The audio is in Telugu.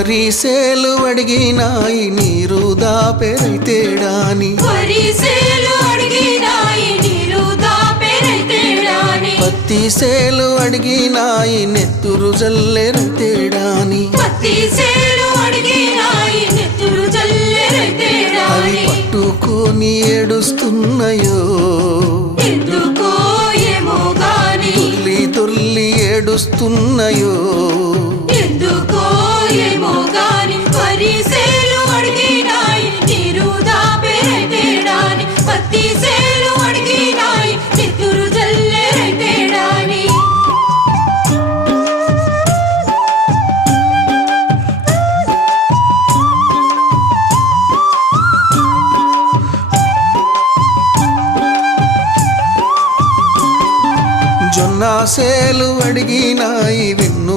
వరిసేలు అడిగినాయి నీరు దాపెరైతేడాని పత్తి సేలు అడిగినాయి నెత్తురు జల్లెరైతేడాని అవి పట్టుకొని ఏడుస్తున్నాయో తుల్లి తుల్లి ఏడుస్తున్నాయో జొన్న సేలు అడిగినాయి వెన్ను